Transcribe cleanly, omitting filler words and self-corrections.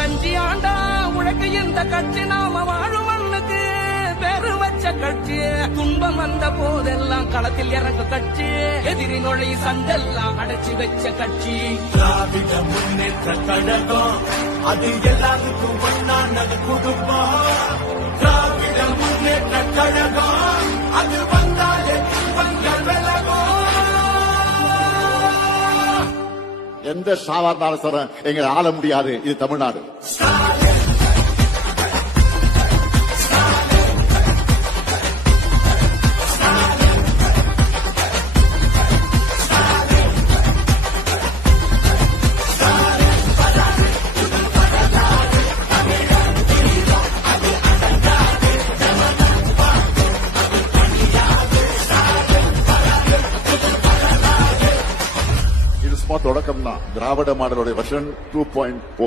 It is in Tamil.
55 ஆண்டா உழைக்க இந்த கட்சி நாம வாழும் மண்ணுக்கு பேரு வச்ச கட்சி. துன்பம் வந்த போதெல்லாம் களத்தில் இறங்க கட்சி. எதிரி நுழை சண்டெல்லாம் அடைச்சி வச்ச கட்சி. திராவிட முன்னேற்ற கழகம் அது எல்லாருக்கும் ஒன்னான குடும்பம். திராவிட முன்னேற்ற கழகம் அது வந்தாலே துன்பங்கள் விலகும். எந்த சாதாரண எங்களை ஆள முடியாது. இது தமிழ்நாடு. இது சும்மா தொடக்கம் தான். திராவிட மாடலுடைய வெர்ஷன் 2.0.